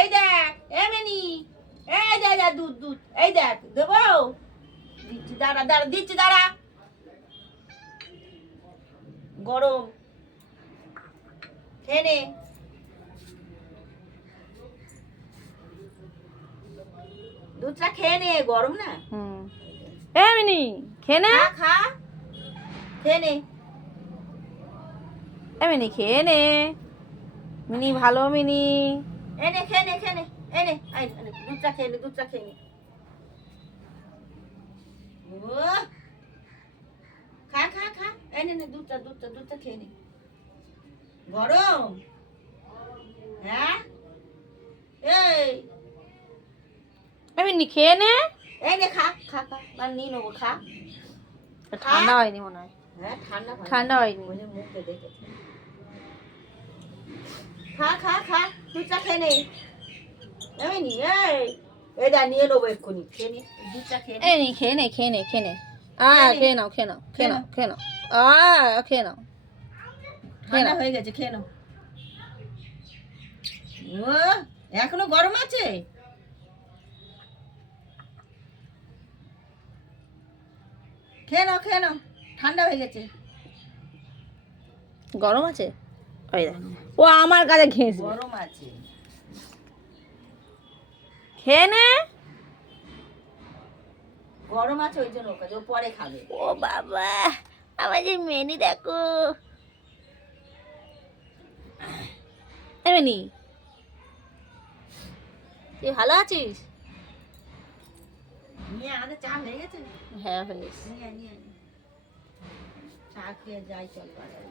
এই দেখ এমনি, এই দে দুধ দুধ, এই দেখ দেবো, দিচ্ছি দাঁড়া দাঁড়া, দিচ্ছি দাঁড়া, গরম, খেয়ে নে। দুধটা খেয়ে নে, গরম না। এমনি খেয়ে নে, খা খা, খেয়ে নে। এমনি খেয়ে নে, মিনি ভালো মিনি। এনে খেয়ে নে, খেয়ে নে, এনে দুধটা খেয়ে নে, দুধটা খেয়ে নে। ও খা খা খা, এনে নে দুধটা দুধটা দুধটা খেয়ে নে। গরম, হ্যাঁ এই এমনি খেয়ে নে। এই নে খা খা খা, মানে নিয়ে নেবো, খা। ঠান্ডা হয়নি মনে হয়। হ্যাঁ ঠান্ডা ঠান্ডা হয়নি। মুখে দেখেছি। খা খা খা, দুধটা খেয়ে নে। এমনি এই দা নিয়ে নেবো এক্ষুনি, খেয়ে নে দুধটা খেয়ে নে। এই খেয়ে নে খেয়ে নে খেয়ে নে। খেয়ে নাও খেয়ে নাও খেয়ে নাও খেয়ে নাও। খেয়ে নাও। ঠান্ডা হয়ে গেছে, খেয়ে নাও। ও এখনো গরম আছে? খেয়ে নাও খেয়ে নাও, ঠান্ডা হয়ে গেছে। গরম আছে? ওই দেখ, ও আমার কাছে ঘেঁষবে। গরম আছে, খেয়ে নে। গরম আছে ওই জন্য ও পরে খাবে। ও বাবা, আমার যে মেনি দেখো। এমনি তুই ভালো আছিস? নিয়ে আমাদের চা হয়ে গেছে। হ্যাঁ হয়ে গেছে। নিয়ে চা খেয়ে যাই, চল বাজারে।